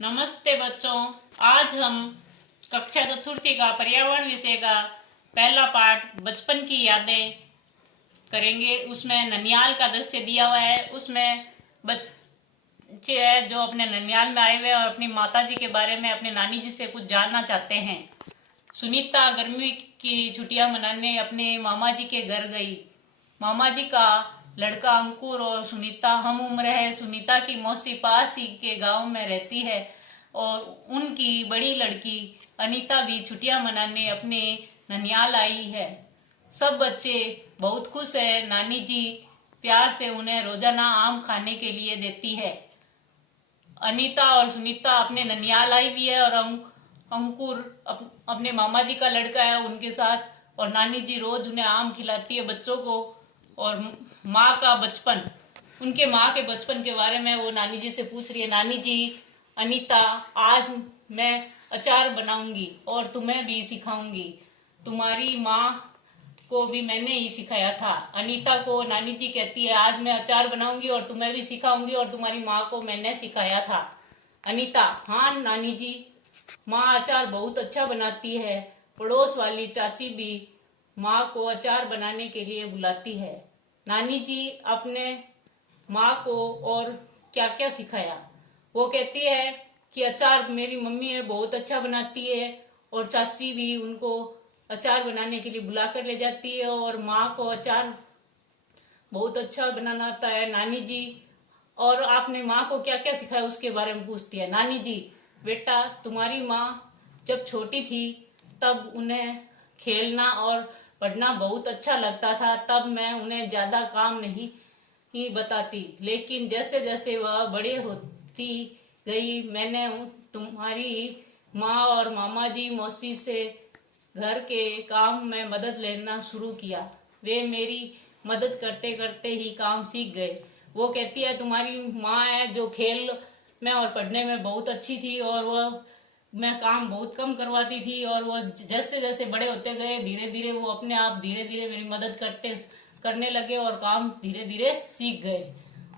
नमस्ते बच्चों। आज हम कक्षा चतुर्थी का पर्यावरण विषय का पहला पाठ बचपन की यादें करेंगे। उसमें ननियाल का दृश्य दिया हुआ है। उसमें बच्चे हैं जो अपने ननियाल में आए हुए हैं और अपनी माता जी के बारे में, अपने नानी जी से कुछ जानना चाहते हैं। सुनीता गर्मी की छुट्टियां मनाने अपने मामा जी के घर गई। मामा जी का लड़का अंकुर और सुनीता हम उम्र है। सुनीता की मौसी पास ही के गांव में रहती है और उनकी बड़ी लड़की अनीता भी छुट्टियां मनाने अपने ननियाल आई है। सब बच्चे बहुत खुश है। नानी जी प्यार से उन्हें रोजाना आम खाने के लिए देती है। अनीता और सुनीता अपने ननियाल आई हुई है और अंकुर अपने मामा जी का लड़का है उनके साथ, और नानी जी रोज उन्हें आम खिलाती है बच्चों को। और माँ का बचपन, उनके माँ के बचपन के बारे में वो नानी जी से पूछ रही है। नानी जी, अनीता, आज मैं अचार बनाऊंगी और तुम्हें भी सिखाऊंगी। तुम्हारी माँ को भी मैंने ही सिखाया था। अनीता को नानी जी कहती है, आज मैं अचार बनाऊंगी और तुम्हें भी सिखाऊंगी और तुम्हारी माँ को मैंने सिखाया था। अनीता, हाँ नानी जी, माँ अचार बहुत अच्छा बनाती है। पड़ोस वाली चाची भी माँ को अचार बनाने के लिए बुलाती है। नानी जी अपने माँ को और क्या क्या सिखाया? वो कहती है कि अचार मेरी मम्मी है बहुत अच्छा बनाती है, और चाची भी उनको अचार बनाने के लिए बुला कर ले जाती है और माँ को अचार बहुत अच्छा बनाना आता है। नानी जी, और आपने माँ को क्या क्या सिखाया उसके बारे में पूछती है। नानी जी, बेटा तुम्हारी माँ जब छोटी थी तब उन्हें खेलना और पढ़ना बहुत अच्छा लगता था, तब मैं उन्हें ज्यादा काम नहीं ही बताती, लेकिन जैसे जैसे वह बड़े होती गई मैंने तुम्हारी माँ और मामा जी मौसी से घर के काम में मदद लेना शुरू किया। वे मेरी मदद करते करते ही काम सीख गए। वो कहती है तुम्हारी माँ है जो खेल में और पढ़ने में बहुत अच्छी थी, और वह मैं काम बहुत कम करवाती थी, और वो जैसे जैसे बड़े होते गए धीरे धीरे वो अपने आप धीरे धीरे मेरी मदद करने लगे और काम धीरे धीरे सीख गए।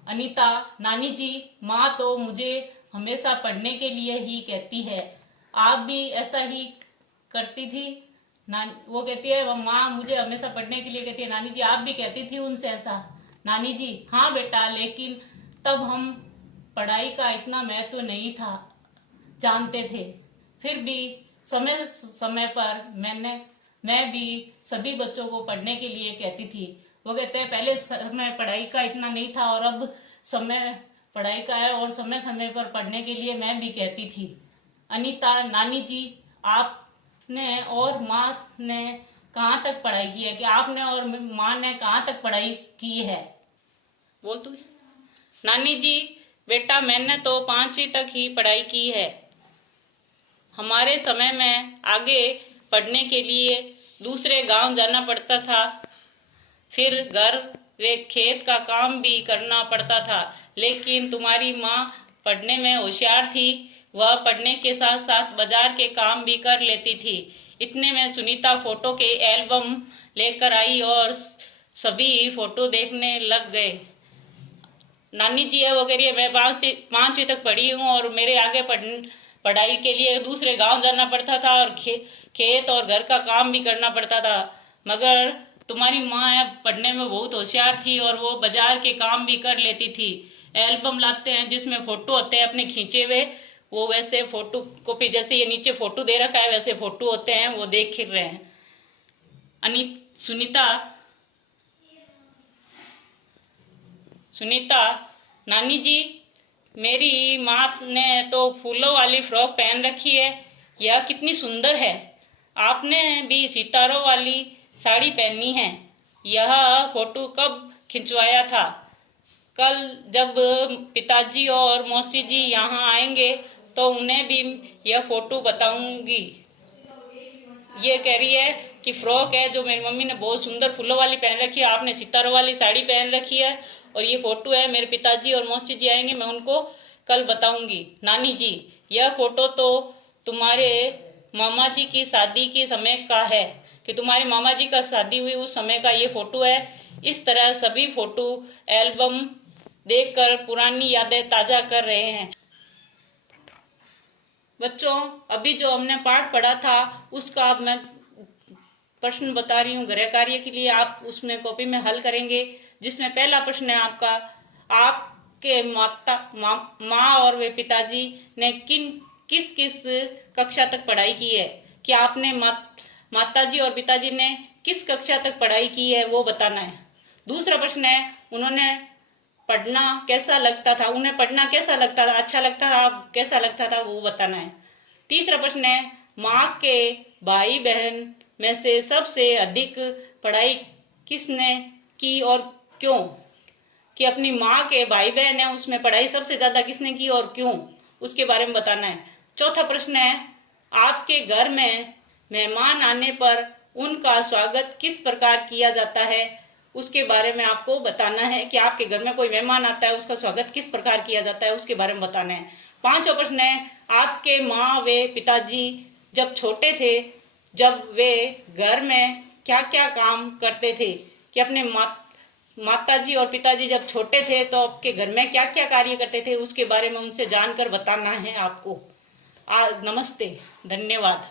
अनीता, नानी जी, माँ तो मुझे हमेशा पढ़ने के लिए ही कहती है। आप भी ऐसा ही करती थी? वो कहती है माँ मुझे हमेशा पढ़ने के लिए कहती है। नानी जी, आप भी कहती थी उनसे ऐसा? नानी जी, हाँ बेटा, लेकिन तब हम पढ़ाई का इतना महत्व नहीं था जानते थे। फिर भी समय समय पर मैं भी सभी बच्चों को पढ़ने के लिए कहती थी। वो कहते हैं पहले समय पढ़ाई का इतना नहीं था और अब समय पढ़ाई का है, और समय समय पर पढ़ने के लिए मैं भी कहती थी। अनीता, नानी जी, आपने और माँ ने कहाँ तक पढ़ाई की है? कि आपने और माँ ने कहाँ तक पढ़ाई की है? बोल तू। नानी जी, बेटा मैंने तो 5वीं तक ही पढ़ाई की है। हमारे समय में आगे पढ़ने के लिए दूसरे गांव जाना पड़ता था, फिर घर व खेत का काम भी करना पड़ता था। लेकिन तुम्हारी माँ पढ़ने में होशियार थी, वह पढ़ने के साथ साथ बाजार के काम भी कर लेती थी। इतने में सुनीता फोटो के एल्बम लेकर आई और सभी फोटो देखने लग गए। नानी जी है वो कह रही है मैं 5वीं तक पढ़ी हूँ और मेरे आगे पढ़ाई के लिए दूसरे गांव जाना पड़ता था और खेत और घर का काम भी करना पड़ता था, मगर तुम्हारी माँ है पढ़ने में बहुत होशियार थी और वो बाजार के काम भी कर लेती थी। एल्बम लाते हैं जिसमें फोटो होते हैं अपने खींचे हुए, वो वैसे फोटो कॉपी जैसे ये नीचे फोटो दे रखा है वैसे फोटो होते हैं, वो देख रहे हैं। सुनीता, नानी जी, मेरी माँ ने तो फूलों वाली फ्रॉक पहन रखी है, यह कितनी सुंदर है। आपने भी सितारों वाली साड़ी पहनी है। यह फोटो कब खिंचवाया था? कल जब पिताजी और मौसी जी यहाँ आएंगे तो उन्हें भी यह फोटो बताऊंगी। ये कह रही है कि फ्रॉक है जो मेरी मम्मी ने बहुत सुंदर फूलों वाली पहन रखी है, आपने सितारों वाली साड़ी पहन रखी है, और ये फोटो है मेरे पिताजी और मौसी जी आएंगे, मैं उनको कल बताऊंगी। नानी जी, यह फोटो तो तुम्हारे मामा जी की शादी के समय का है, कि तुम्हारे मामा जी का शादी हुई उस समय का ये फोटो है। इस तरह सभी फोटो एल्बम देखकर पुरानी यादें ताजा कर रहे हैं। बच्चों, अभी जो हमने पाठ पढ़ा था उसका अब मैं प्रश्न बता रही हूँ गृह कार्य के लिए। आप उसमें कॉपी में हल करेंगे, जिसमें पहला प्रश्न है आपका, आपके माँ और वे पिताजी ने किस किस कक्षा तक पढ़ाई की है। कि आपने माताजी और पिताजी ने किस कक्षा तक पढ़ाई की है वो बताना है। दूसरा प्रश्न है, उन्होंने पढ़ना कैसा लगता था, उन्हें पढ़ना कैसा लगता था, अच्छा लगता था, कैसा लगता था वो बताना है। तीसरा प्रश्न है, माँ के भाई बहन में से सबसे अधिक पढ़ाई किसने की और क्यों। कि अपनी माँ के भाई बहन है उसमें पढ़ाई सबसे ज्यादा किसने की और क्यों, उसके बारे में बताना है। चौथा प्रश्न है, आपके घर में मेहमान आने पर उनका स्वागत किस प्रकार किया जाता है, उसके बारे में आपको बताना है। कि आपके घर में कोई मेहमान आता है उसका स्वागत किस प्रकार किया जाता है उसके बारे में बताना है। पांचवा प्रश्न है, आपके माँ व पिताजी जब छोटे थे, जब वे घर में क्या क्या काम करते थे। कि अपने माताजी और पिताजी जब छोटे थे तो आपके घर में क्या क्या कार्य करते थे उसके बारे में उनसे जानकर बताना है आपको। नमस्ते, धन्यवाद।